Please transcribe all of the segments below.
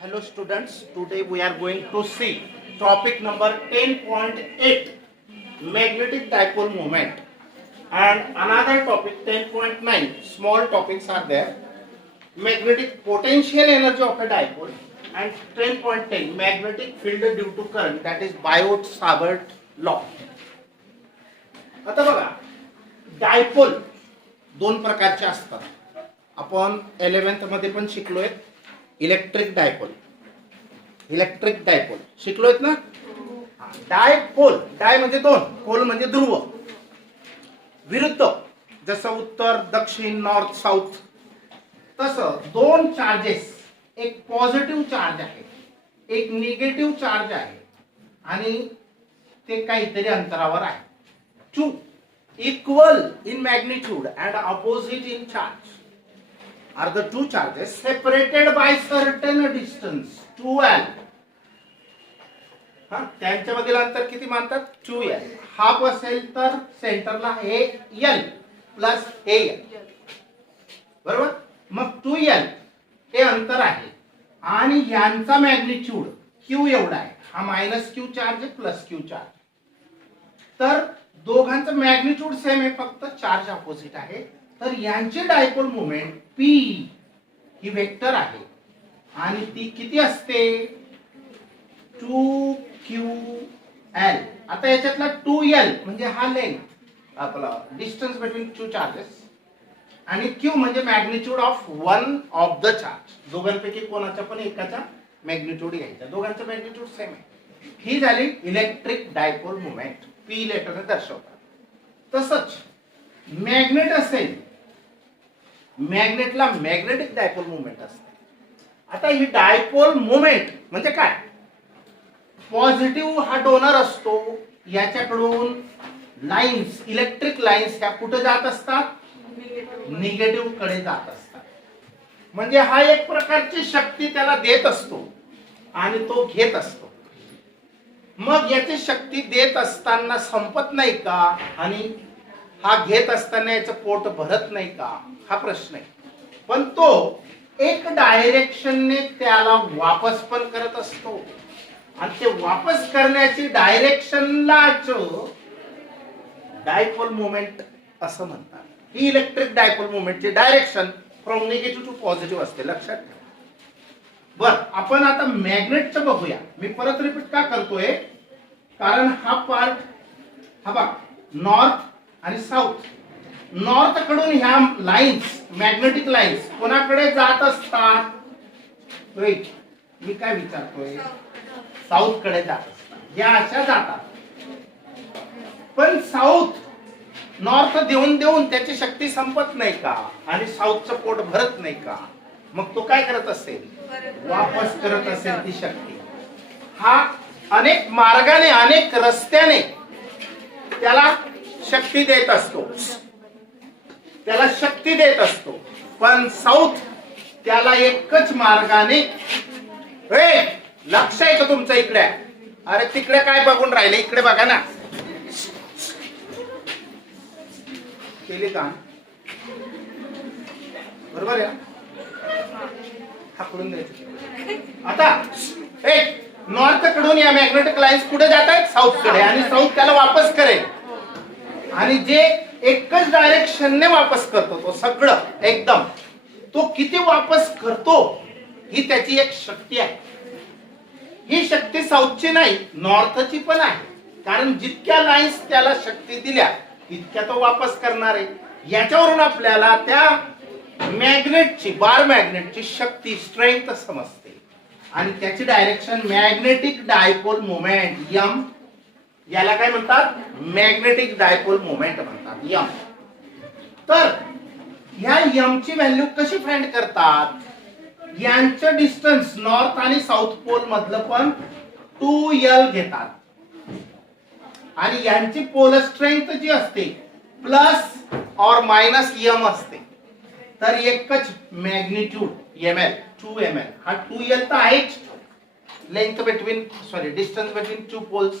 Hello students, today we are going to see topic number 10.8 magnetic dipole moment and another topic 10.9 small topics are there, magnetic potential energy of a dipole and 10.10 magnetic field due to current, that is Biot-Savart law. आता बघा dipole दोन प्रकारचे असतात. आपण 11th मध्ये पण शिकलोय. Electric dipole शिकलोय ना. डायपोल, डाय म्हणजे दोन, पोल म्हणजे ध्रुव, विरुद्ध, जसं उत्तर दक्षिण नॉर्थ साऊथ, तसं दोन चार्जेस, एक पॉझिटिव्ह चार्ज आहे, एक निगेटिव्ह चार्ज आहे आणि ते काहीतरी अंतरावर आहे. Two equal in magnitude and opposite in charge are the two charges separated by certain distance 2l. त्यांच्यामधील अंतर किती मानतात? 2l. हाफ असेल तर सेंटरला हे l प्लस हे l, बरोबर. मग 2l हे अंतर आहे आणि यांचा मॅग्निट्यूड q एवढा आहे. हा मायनस q चार्ज आहे, प्लस q चार्ज. तर दोघांचं मॅग्निट्यूड सेम आहे, फक्त चार्ज अपोजिट आहे. तर यांची डायपोल मोमेंट p ही वेक्टर आहे आणि ती किती असते? 2ql. आता याच्यातला 2l म्हणजे हा लेंथ, आपला डिस्टन्स बिटवीन टू चार्जेस, आणि q म्हणजे magnitude of one of the charge. दोघांपैकी कोणाचा पण एकाचा मॅग्निट्यूड घ्यायचा, दोघांचं मॅग्निट्यूड सेम आहे. ही झाली इलेक्ट्रिक डायपोल मोमेंट, p लेटरने दर्शवतात. तसंच मॅग्नेट असेल, मॅग्नेटला मॅग्नेटिक डायपोल मोमेंट असते. आता ही डायपोल मोमेंट म्हणजे काय? पॉझिटिव्ह हा डोनर असतो, याच्याकडून लाईन्स, इलेक्ट्रिक लाईन्स ह्या कुठे जात असतात? निगेटिव्ह कडे जात असतात. म्हणजे हा एक प्रकारची शक्ती त्याला देत असतो आणि तो घेत असतो. मग याची शक्ती देत असताना संपत नाही का आणि हा घेत असताना याचं पोट भरत नाही का, हा प्रश्न आहे. पण तो एक डायरेक्शनने त्याला वापस पण करत असतो आणि ते वापस करण्याची डायरेक्शनलाच डायपोल मोमेंट असं म्हणतात. ही इलेक्ट्रिक डायपोल मोमेंटची direction from negative to positive असते, लक्षात ठेवा. बर, आपण आता मॅग्नेटचं बघूया. मी परत रिपीट का करतोय? कारण हा पार्ट, हा बघ, नॉर्थ आणि साऊथ. नॉर्थ कडून ह्या लाईन्स, मॅग्नेटिक लाईन्स कोणाकडे जात असतात? मी काय विचारतोय? साऊथ कडे जात असतात. या अशा जातात. पण साऊथ नॉर्थ देऊन देऊन त्याची शक्ती संपत नाही का आणि साऊथचं पोट भरत नाही का? मग तो काय करत असेल? वापस करत असेल ती शक्ती. हा अनेक मार्गाने, अनेक रस्त्याने त्याला शक्ती देत असतो, त्याला शक्ती देत असतो. पण साऊथ त्याला एकच मार्गाने, लक्ष आहे का तुमचं इकडे? अरे तिकडे काय बघून राहिले, इकडे बघा ना. केली का? बरोबर आहे. हाकडून द्यायचं. आता नॉर्थ कडून या मॅग्नेटिक लाईन्स कुठे जात आहेत? साऊथ कडे. आणि साऊथ त्याला वापस करेल आणि जे एकच डायरेक्शनने वापस करतो तो सगळं एकदम, तो किती वापस करतो ही त्याची एक शक्ती आहे. ही शक्ती साऊथची नाही, नॉर्थची पण आहे. कारण जितक्या लाईन्स त्याला शक्ती दिल्या तितक्या तो वापस करणार आहे. याच्यावरून आपल्याला त्या मॅग्नेटची, बार मॅग्नेटची शक्ती, स्ट्रेंथ समजते आणि त्याची direction magnetic dipole moment, M. याला काय म्हणतात? मॅग्नेटिक डायपोल मोमेंट म्हणतात, यम. तर ह्या यम ची व्हॅल्यू कशी फाइंड करतात? यांचं डिस्टन्स नॉर्थ आणि साऊथ पोल मधलं पण 2l घेतात आणि यांची पोल स्ट्रेंथ जी असते प्लस और मायनस यम असते. तर एकच मॅग्निट्यूड ml, 2ml. हा 2l तर आहेच. Length between, sorry, distance between two poles.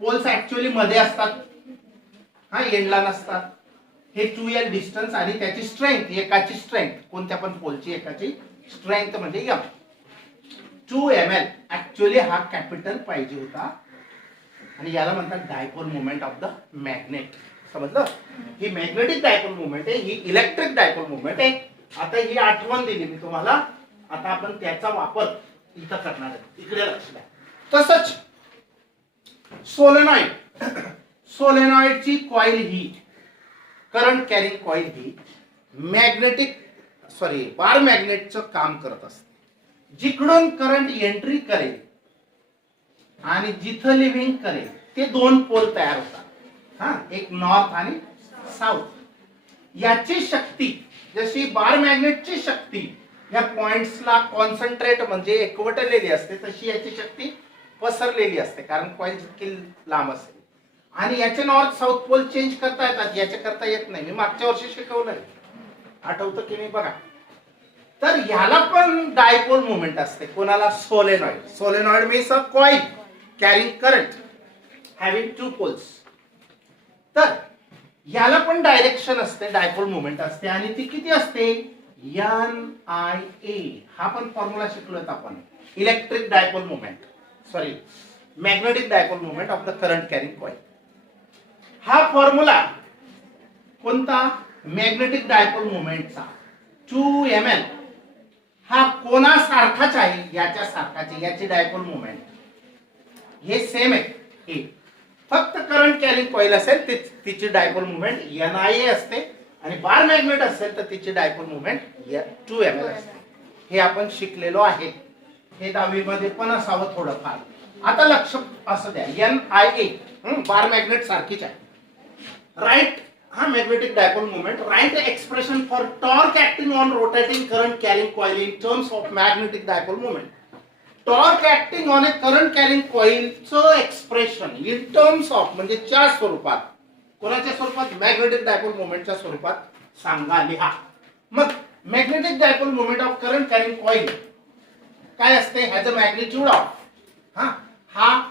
Poles actually मध्ये असतात, हा एंडला नसतात. हे 2l डिस्टन्स आणि त्याची स्ट्रेंथ, एकाची स्ट्रेंथ, कोणत्या पण पोलची एकाची स्ट्रेंथ म्हणजे m. 2 ml ऍक्च्युअली हा कॅपिटल पाहिजे होता आणि याला म्हणतात dipole moment of the magnet. समजलं? ही मॅग्नेटिक डायपोल मोमेंट आहे, ही इलेक्ट्रिक डायपोल मोमेंट आहे. आता ही आठवण दिली मी तुम्हाला, आता आपण त्याचा वापर इथं करणार आहे. इकडे लक्ष द्या. तसंच सोलेनॉइड, सोलेनॉइडची कॉईल ही, करंट कॅरिंग कॉईल ही बार मॅग्नेटचं काम करत असते. जिकडून करंट एंट्री करेल आणि जिथं लिव्हिंग करेल ते दोन पोल तयार होतात. हा, एक नॉर्थ आणि साऊथ. याची शक्ती, जशी बार मॅग्नेटची शक्ती या पॉइंट्सला कॉन्सन्ट्रेट म्हणजे एकवटलेली असते, तशी याची शक्ती पसरलेली असते, कारण कॉईल जितकी लांब असेल. आणि याचे नॉर्थ साऊथ पोल चेंज करता येतात, याचे करता येत नाही. मी मागच्या वर्षी शिकवलंय, आठवतं की नाही बघा. तर ह्याला पण डायपोल मोमेंट असते. कोणाला? Solenoid. Solenoid means a coil carrying current having 2 poles. तर याला पण डायरेक्शन असते, डायपोल मोमेंट असते. आणि ती किती असते? NIA. हा पण फॉर्म्युला शिकलोय आपण. Electric dipole moment, sorry magnetic dipole moment of the current carrying coil. हा फॉर्म्युला कोणता? मॅग्नेटिक डायपोल मोमेंटचा 2 ml हा कोणासारखाच आहे? याच्या सारखाच. याची डायपोल मोमेंट हे सेम आहे. हे फक्त करंट कॅरिंग कॉईल असेल तिची डायपोल मोमेंट NIA असते, आणि बार मॅग्नेट असेल तर तिची डायपोल मोमेंट 2 ml असते. हे आपण शिकलेलो आहे. हे 10वी मध्ये पण असावं थोडंफार. आता लक्ष असं द्या, NIA बार मॅग्नेट सारखीच आहे. राईट, हा magnetic dipole moment. Right expression for torque acting on rotating current carrying coil in terms of magnetic dipole moment. Torque acting on a current carrying कॉईलचं एक्सप्रेशन इन टर्म्स ऑफ म्हणजे च्या स्वरूपात, कोणाच्या स्वरूपात? Magnetic dipole मोमेंटच्या स्वरूपात सांगा, लिहा. मग magnetic dipole moment of current carrying coil काय असते? हॅज अ मॅग्निट्यूड ऑफ, हा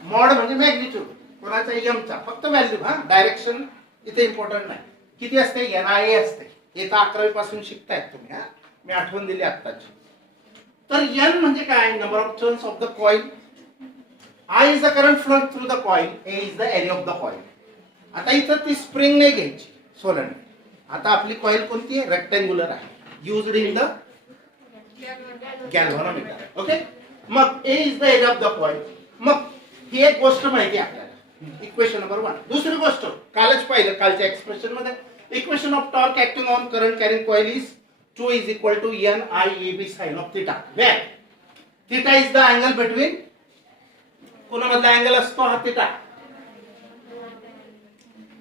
मॉड म्हणजे मॅग्निट्यूड कोणाचा? एमचा. फक्त व्हॅल्यू, डायरेक्शन इथे इम्पॉर्टंट नाही. किती असते? NIA असते. येता 11वी पासून शिकतायत तुम्ही. मी आठवण दिली आत्ताची. तर N म्हणजे काय? Number of turns of the coil. I is the current flow through the coil. A is the area of the coil. आता इथं ती स्प्रिंग नाही घ्यायची सोलेनॉइड. आता आपली कॉईल कोणती आहे? रेक्टँग्युलर आहे, used in the galvanometer. Okay. मग A is the area of the coil. मग ही एक गोष्ट माहिती आहे आपल्याला, इक्वेशन नंबर 1. दुसरी गोष्ट कालच पाहिलं, कालच्या एक्सप्रेशन मध्ये equation of torque acting on current carrying coil is 2 is equal to NIAB sin of theta, where theta is the angle between, कोणामधला अँगल असतो हा? थीटा.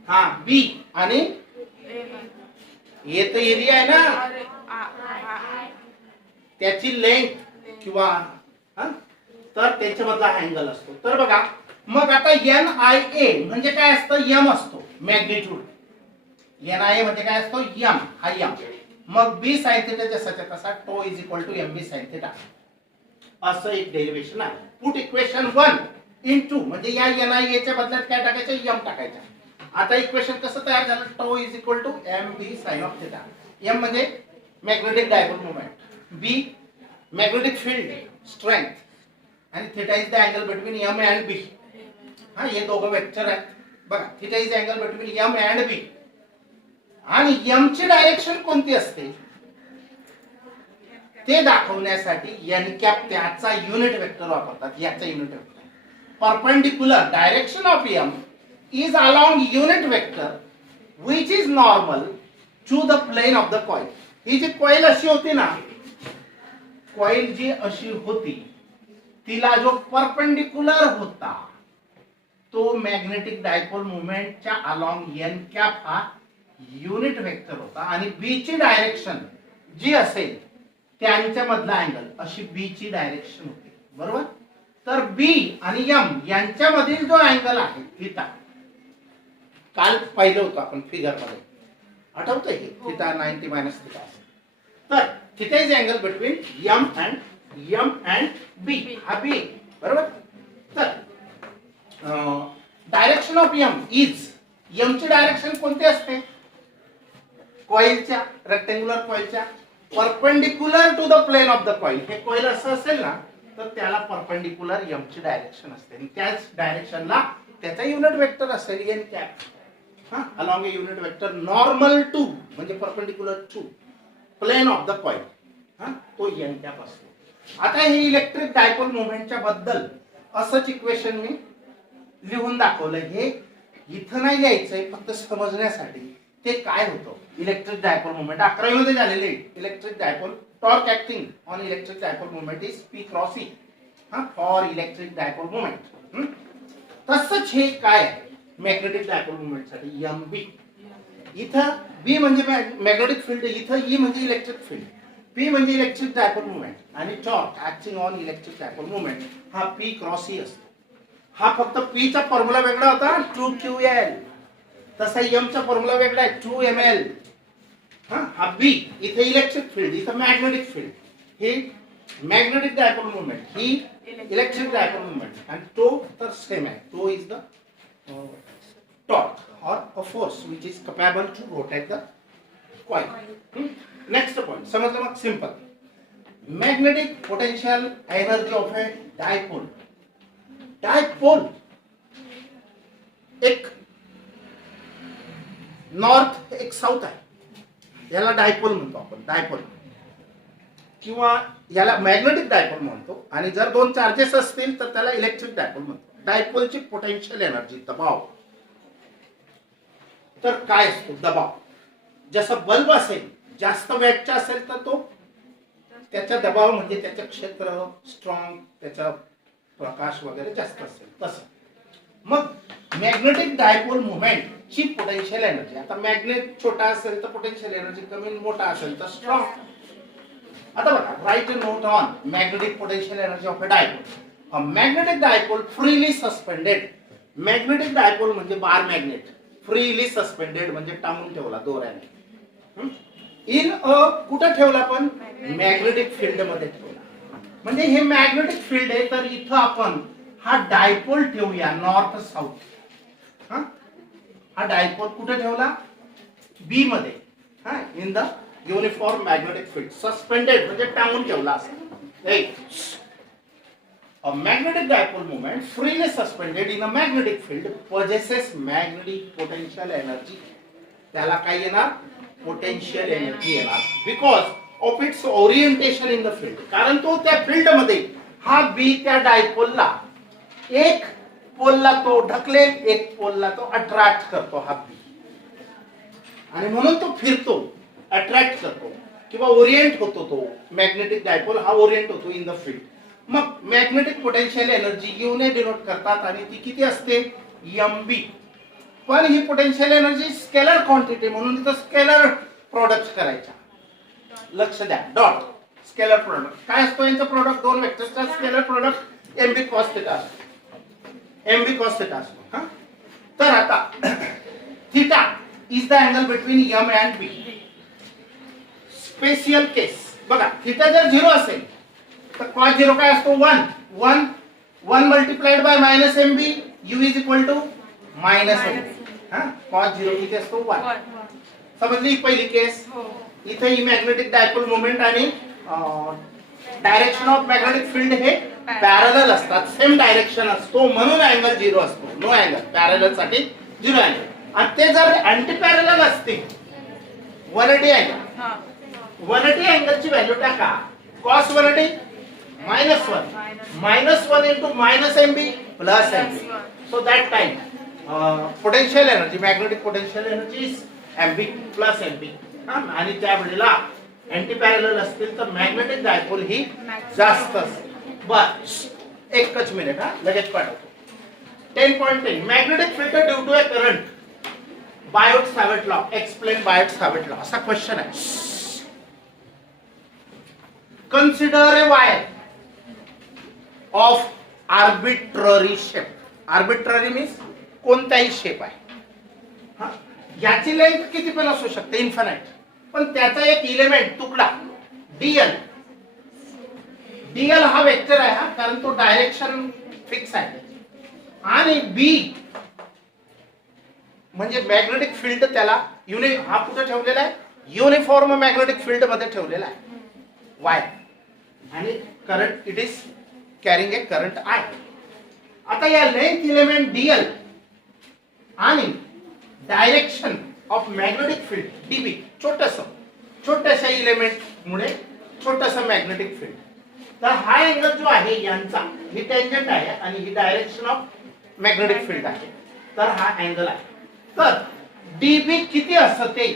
हा, बी आणि हे तर एरिया आहे ना, त्याची लेंथ किंवा तर त्यांच्यामधला अँगल असतो. तर बघा, मग आता NIA म्हणजे काय असतं? M असतो, मॅग्निट्यूड. NIA म्हणजे काय असतो? M, हा M. मग B sin थीटा जसाच्या तसा tau is equal to MB sin theta, असं एक डेरिव्हेशन आहे. पुट इक्वेशन 1 इन 2 म्हणजे या NIA च्या बदल्यात काय टाकायचं? M टाकायचं. आता इक्वेशन कसं तयार झालं? Tau is equal to MB sin of theta. M म्हणजे magnetic dipole moment, B magnetic field strength, आणि theta is the angle between M and B. हे दोघं वेक्टर आहेत बघा. Theta is angle between M and B. आणि M ची direction कोणती असते ते दाखवण्यासाठी n कॅप त्याचा युनिट वेक्टर वापरतात. याचा unit vector perpendicular direction of M is along unit vector which is normal to the plane of the coil. ही जी कॉईल अशी होती ना, कॉईल जी अशी होती तिला जो परपेंडिक्युलर होता तो मॅग्नेटिक डायपोल मोमेंटच्या अलॉंग n कॅप हा युनिट वेक्टर होता. आणि B ची डायरेक्शन जी असेल त्यांच्या मधला अँगल अशी B ची डायरेक्शन होती, बरोबर. तर B आणि M यांच्यामधील जो अँगल आहे थीटा, काल पाहिलं होतं आपण फिगर मध्ये, आठवतंय? हे थीटा 90 मायनस थीटा. तर theta is angle between M and B, हा B, बरोबर. तर direction of M is, M ची डायरेक्शन कोणती असते? कॉइलच्या, रेक्टँग्युलर कॉइलच्या perpendicular to the plane of the coil. हे कॉइल असं असेल ना, तर त्याला परपेंडिक्युलर एम ची डायरेक्शन असते आणि त्याच डायरेक्शनला त्याचा युनिट वेक्टर असेल N cap along a unit vector normal to म्हणजे perpendicular to plane of the point तो एन कॅप असतो. आता हे इलेक्ट्रिक डायपोल मोमेंटच्या बद्दल असंच इक्वेशन मी लिहून दाखवलं. हे इथं नाही लिहायचंय फक्त समजण्यासाठी ते काय होतं इलेक्ट्रिक डायपोल मोमेंट 11वी मध्ये झालेले. Electric dipole torque acting on electric dipole moment is P cross E for electric dipole moment. तसंच हे काय मॅग्नेटिक डायपोल मोमेंट साठी एम बी. इथं बी म्हणजे मॅग्नेटिक फील्ड, इथं ई म्हणजे इलेक्ट्रिक फील्ड, पी म्हणजे इलेक्ट्रिक डायपोल मोमेंट आणि torque acting on electric dipole moment हा पी क्रॉस ई असतो. हा फक्त पी चा फॉर्म्युला वेगळा होता 2ql, तसा एम चा फॉर्म्युला वेगळा आहे 2ml. हा बी इथे इलेक्ट्रिक फील्ड, इथं मॅग्नेटिक फील्ड. हे मॅग्नेटिक डायपोल मोमेंट, ही इलेक्ट्रिक डायपोल मोमेंट आणि तो तर सेम आहे. तो is the torque or a force which is capable to rotate the coil. Next point समजलं मग simple. Magnetic potential energy of a dipole. Dipole एक north एक south आहे, याला डायपोल म्हणतो आपण. डायपोल किंवा याला मॅग्नेटिक डायपोल म्हणतो आणि जर दोन चार्जेस असतील तर त्याला इलेक्ट्रिक डायपोल म्हणतो. डायपोलची पोटेन्शियल एनर्जी दबाव तर काय असतो दबाव. जसं बल्ब असेल जास्त वॅटचा असेल तर तो त्याच्या दबाव म्हणजे त्याचं क्षेत्र स्ट्रॉंग, त्याचा प्रकाश वगैरे जास्त असेल तसं. मग मॅग्नेटिक डायपोल मोमेंट ची पोटेन्शियल एनर्जी, आता मॅग्नेट छोटा असेल तर पोटेन्शियल एनर्जी कमी, मोठा असेल तर स्ट्रॉंग. आता बघा right a note on magnetic potential energy of a dipole. A magnetic dipole freely suspended. Magnetic dipole म्हणजे बार मॅग्नेट, फ्रीली सस्पेंडेड म्हणजे टांगून ठेवला दोऱ्याने. इन अ कुठं ठेवला पण मॅग्नेटिक फील्ड मध्ये ठेवला. म्हणजे हे मॅग्नेटिक फील्ड आहे तर इथं आपण हा डायपोल ठेवूया नॉर्थ साऊथ. हा डायपोल कुठे ठेवला बी मध्ये in the uniform magnetic field. Suspended म्हणजे टांगून ठेवला असं. A magnetic dipole moment freely suspended in a magnetic field possesses magnetic potential energy. त्याला काय येणार पोटेन्शियल एनर्जी येणार because of its orientation in the field. कारण तो त्या फील्ड मध्ये हा बी त्या डायपोलला एक पोलला तो ढकलेल, एक पोलला तो अट्रॅक्ट करतो हा बी आणि म्हणून तो फिरतो, अट्रॅक्ट करतो किंवा ओरिएंट होतो. तो मॅग्नेटिक डायपोल हा ओरिएंट होतो इन द फील्ड. मग मॅग्नेटिक पोटेन्शियल एनर्जी यू ने डिनोट करतात आणि ती किती असते एम बी. पण ही पोटेन्शियल एनर्जी स्केलर क्वांटिटी म्हणून इथं स्केलर प्रोडक्ट करायचा. लक्ष द्या डॉट स्केलर प्रोडक्ट काय असतो यांचा प्रोडक्ट दोन वेक्टरचा scalar product M B cos theta असतो. एम बी कॉस थिटा असतो. तर आता theta is the angle between M and B. Special case बघा थिटा जर 0 असेल तर cos 0 काय असतो 1 multiplied by minus M B U is equal to minus M. cos 0 किती असतो 1. समजली पहिली केस. इथे ही मॅग्नेटिक डायपोल मोमेंट आणि डायरेक्शन ऑफ मॅग्नेटिक फील्ड हे पॅरलल असतात, सेम डायरेक्शन असतो म्हणून अँगल 0 असतो. नो अँगल पॅरलल साठी 0 अँगल. आणि ते जर अँटी पॅरलल असते 180 अँगल, 180 अँगलची व्हॅल्यू टाका. cos 180 -1 into minus mb plus mb. So that time potential energy, magnetic potential energy is mb plus mb. आणि त्या वेळेला अँटी पॅरलल असतील तर मॅग्नेटिक डायपोल ही जास्त असते. बस एकच मिनिट लगेच पाठवतो. 10.10 magnetic field due to a current. Biot Savart law. Explain Biot Savart law असा क्वेश्चन आहे. Consider a wire of arbitrary shape. Arbitrary means कोणताही शेप आहे. याची लेंथ किती पण असू शकते इन्फिनाइट, पण त्याचा एक इलेमेंट तुकडा डीएल. डीएल हा वेक्टर आहे कारण तो डायरेक्शन फिक्स आहे. आणि बी म्हणजे मॅग्नेटिक फील्ड त्याला हा कुठे ठेवलेला आहे युनिफॉर्म मॅग्नेटिक फील्ड मध्ये ठेवलेला आहे वायर. आणि current it is carrying A current I. आता या लेंथ इलेमेंट डीएल आणि direction of magnetic field dB, छोट्याशा इलेमेंट मुळे छोटस मॅग्नेटिक फील्ड. तर हा अँगल जो आहे यांचा, ही टेंजंट आहे आणि ही डायरेक्शन ऑफ मॅग्नेटिक फील्ड आहे. तर हा अँगल आहे. तर डीबी किती असते?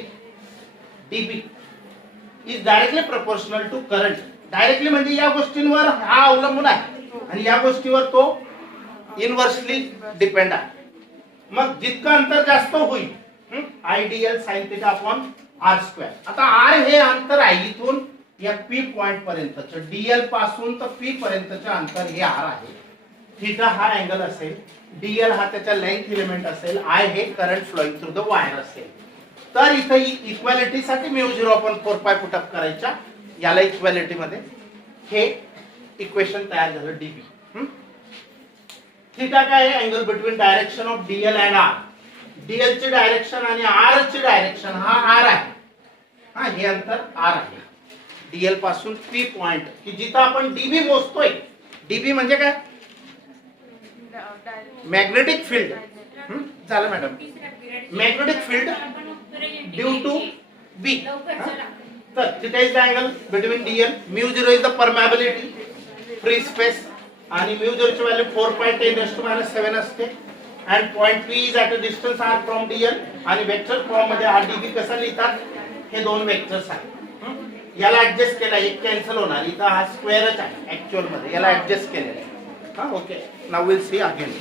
DB is directly proportional to current. Directly म्हणजे या गोष्टींवर हा अवलंबून आहे आणि या गोष्टीवर तो इनव्हर्सली डिपेंड आहे. मग जितकं अंतर जास्त होईल I dl sine theta upon r square. आता आर हे अंतर आहे इथून या पी पॉइंट पर्यंतचं, डीएल पासून तर पी पर्यंतचं अंतर हे आर आहे. थिटा हा अँगल असेल, डीएल हा त्याचा लेंथ इलेमेंट असेल, आय हे current flowing through the wire असेल. तर इथे इक्वॅलिटीसाठी μ0 आपण 4π पुटअप करायच्या. याला इक्वॅलिटी मध्ये हे इक्वेशन तयार झालं डीबी. थिटा काय आहे? Angle between direction of dl and r. Dl ची डायरेक्शन आणि आर ची डायरेक्शन हा आर आहे. हा हे अंतर आर आहे डीएल पासून पी पॉइंट, की जिथं आपण डीबी मोजतोय. डीबी म्हणजे काय? Magnetic field. झालं madam. Magnetic field due to B. तर theta is the angle between d l. μ0 is the permeability, free space, आणि μ0 ची व्हॅल्यू 4π10⁻⁷ असते. And point P is at a distance R from d l. आणि vector form मध्ये हा dB कसा लिहितात? हे दोन वेक्टर्स आहेत. याला ऍडजस्ट केला, एक कॅन्सल होणार. इथं हा स्क्वेअरच आहे ऍक्च्युअल मध्ये, याला ऍडजस्ट केलेला आहे. हा okay. Now will see again.